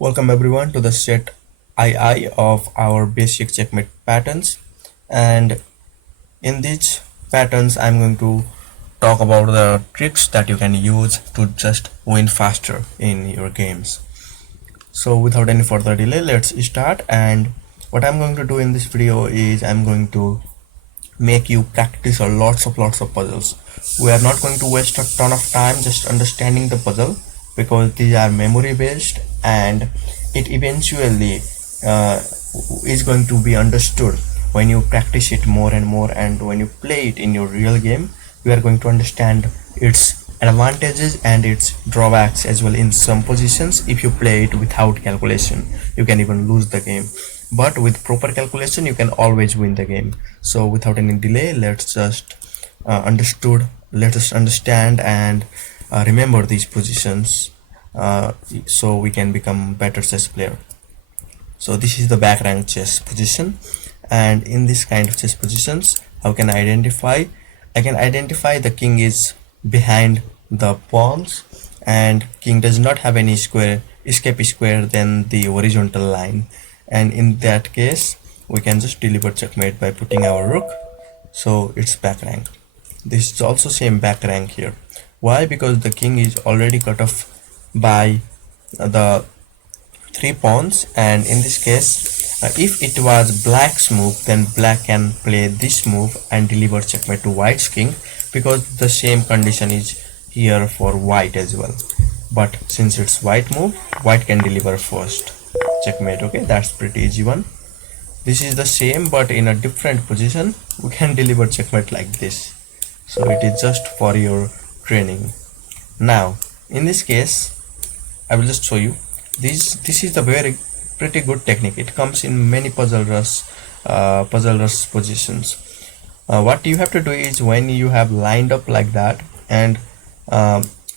Welcome everyone to the set II of our basic checkmate patterns, and in these patterns I'm going to talk about the tricks that you can use to just win faster in your games. So without any further delay, let's start. And what I'm going to do in this video is I'm going to make you practice a lots of puzzles. We are not going to waste a ton of time just understanding the puzzle because these are memory based, and it eventually uh, is going to be understood when you practice it more and more, and when you play it in your real game you are going to understand its advantages and its drawbacks as well. In some positions, if you play it without calculation, you can even lose the game, but with proper calculation you can always win the game. So without any delay, let us understand and remember these positions, so we can become better chess player. So this is the back rank chess position, and in this kind of chess positions, how can I can identify the king is behind the pawns, and king does not have any escape square than the horizontal line, and in that case we can just deliver checkmate by putting our rook. So it's back rank. This is also same back rank here. Why? Because the king is already cut off by the three pawns, and in this case, if it was black's move, then black can play this move and deliver checkmate to white's king, because the same condition is here for white as well. But since it's white move, white can deliver first checkmate. Okay, that's pretty easy one. This is the same but in a different position. We can deliver checkmate like this. So it is just for your training. Now in this case I will just show you. This is the very pretty good technique. It comes in many puzzle rush positions. What you have to do is, when you have lined up like that and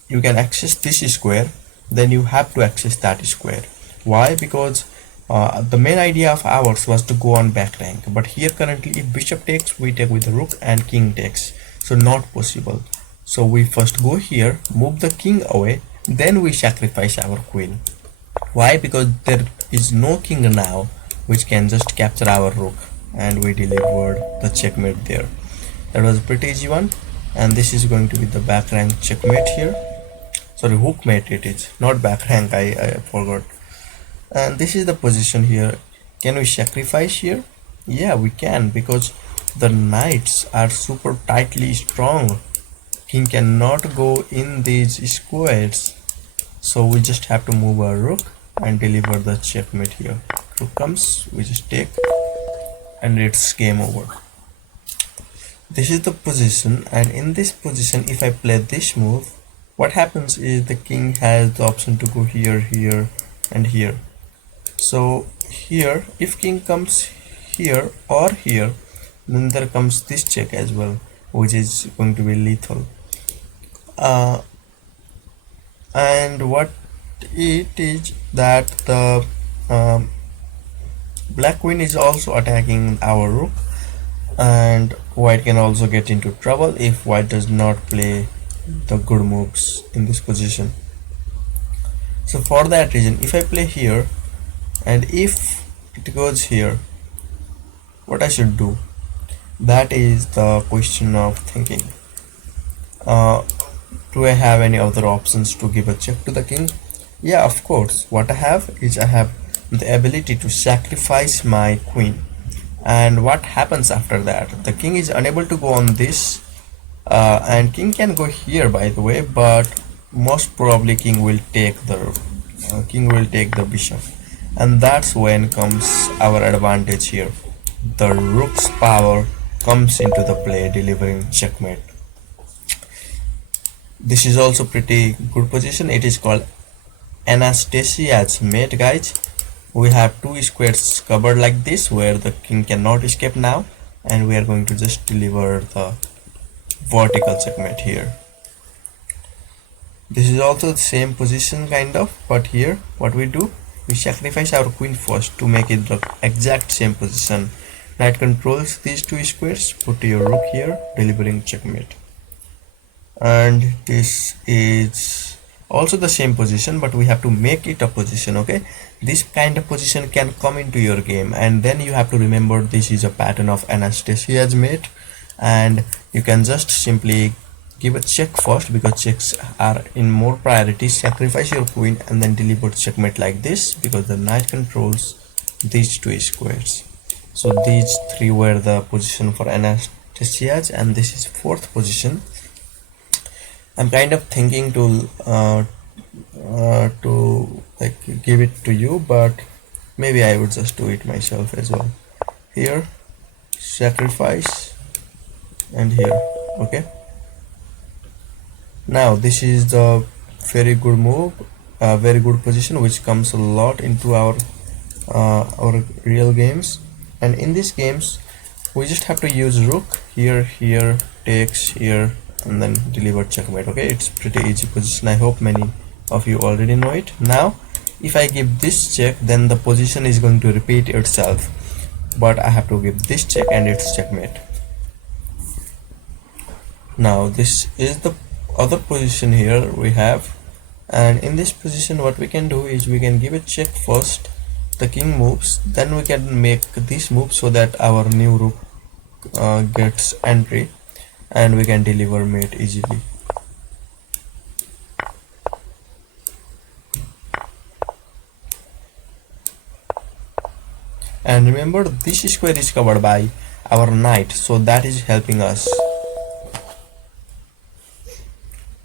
you can access this square, then you have to access that square. Why? Because the main idea of ours was to go on back rank, but here currently if bishop takes, we take with the rook, and king takes, so not possible. So we first go here, move the king away, then we sacrifice our queen. Why? Because there is no king now which can just capture our rook, and we delivered the checkmate there. That was a pretty easy one, and this is going to be the back rank checkmate here. Sorry, hookmate it is, not back rank, I forgot. And this is the position here. Can we sacrifice here? Yeah, we can, because the knights are super tightly strong. King cannot go in these squares, so we just have to move our rook and deliver the checkmate here. Rook comes, we just take, and it's game over. This is the position, and in this position if I play this move, what happens is the king has the option to go here, here, and here. So here, if king comes here or here, then there comes this check as well, which is going to be lethal. And what it is that the black queen is also attacking our rook, and white can also get into trouble if white does not play the good moves in this position. So for that reason, if I play here and if it goes here, what I should do, that is the question of thinking. Do I have any other options to give a check to the king? Yeah, of course. What I have is, I have the ability to sacrifice my queen. And what happens after that? The king is unable to go on this, and king can go here, by the way, but most probably king will take the bishop, and that's when comes our advantage here. The rook's power comes into the play, delivering checkmate. This is also pretty good position. It is called Anastasia's mate, guys. We have two squares covered like this where the king cannot escape now, and we are going to just deliver the vertical checkmate here. This is also the same position kind of, but here what we do, we sacrifice our queen first to make it the exact same position. Knight controls these two squares, put your rook here, delivering checkmate. And this is also the same position, but we have to make it a position. Okay, this kind of position can come into your game, and then you have to remember this is a pattern of Anastasia's mate, and you can just simply give a check first because checks are in more priority. Sacrifice your queen and then deliver checkmate like this because the knight controls these two squares. So these three were the position for Anastasia's, and this is fourth position. I'm kind of thinking to like give it to you, but maybe I would just do it myself as well. Here, sacrifice, and here. Okay. Now this is the very good move, very good position, which comes a lot into our real games. And in these games, we just have to use rook here, here, takes here, and then deliver checkmate. Okay, it's pretty easy position. I hope many of you already know it. Now if I give this check, then the position is going to repeat itself, but I have to give this check and it's checkmate. Now this is the other position here we have, and in this position what we can do is we can give a check first, the king moves, then we can make this move so that our new rook gets entry and we can deliver mate easily. And remember, this square is covered by our knight, so that is helping us.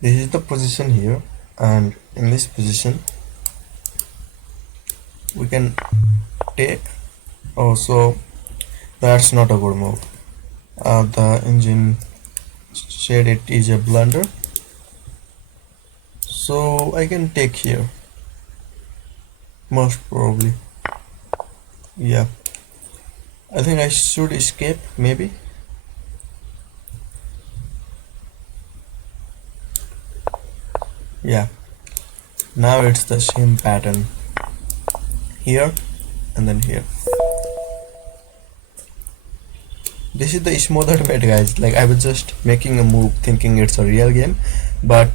This is the position here, and in this position we can take. Oh, so that's not a good move. The engine said it is a blunder, so I can take here, most probably. Yeah, I think I should escape, maybe. Yeah, now it's the same pattern here and then here. This is the smoother mate, guys. Like, I was just making a move thinking it's a real game, but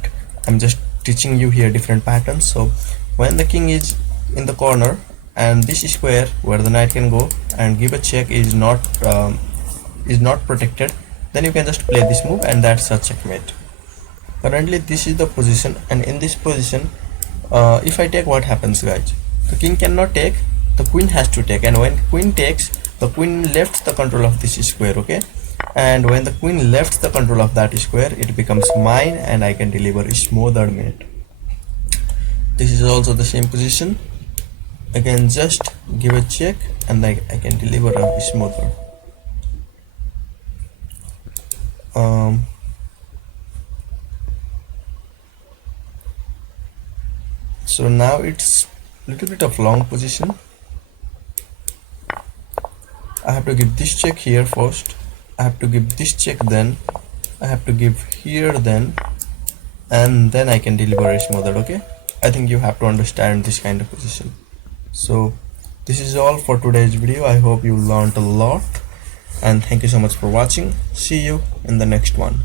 I'm just teaching you here different patterns. So when the king is in the corner and this square where the knight can go and give a check is not protected, then you can just play this move and that's a checkmate. Currently this is the position, and in this position if I take, what happens, guys? The king cannot take, the queen has to take, and when queen takes, the queen left the control of this square. Okay, and when the queen left the control of that square, it becomes mine and I can deliver a smoother mate. This is also the same position. I can just give a check and I can deliver a smoother. So now it's a little bit of long position. I have to give this check here first, I have to give this check, then I have to give here, then, and then I can deliver a smoother. Okay, I think you have to understand this kind of position. So this is all for today's video. I hope you learned a lot, and thank you so much for watching. See you in the next one.